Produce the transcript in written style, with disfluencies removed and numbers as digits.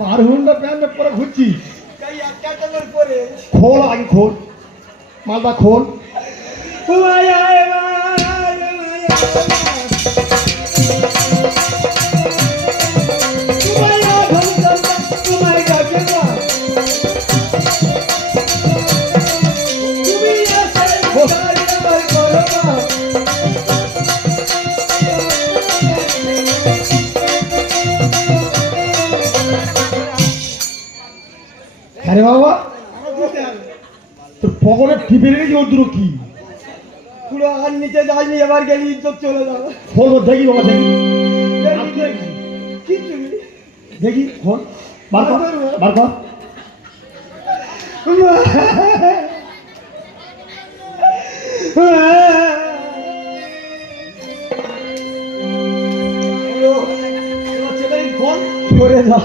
আর Honda প্যান্টে পরে ঘুরছিস কাই একটা টাকার পরে খোল আগে খোল মালটা খোল আরে বাবা তোর পকেটে টিপে রেখেছি ওর দুটো কি পুরো আর নিচে যায়নি, এবার গেলে ইজ্জত চলে যাবে। খোল দেখি বাবা দেখি কিচ্ছু নেই। দেখি খোল বার কর বার কর খোল সরে যা।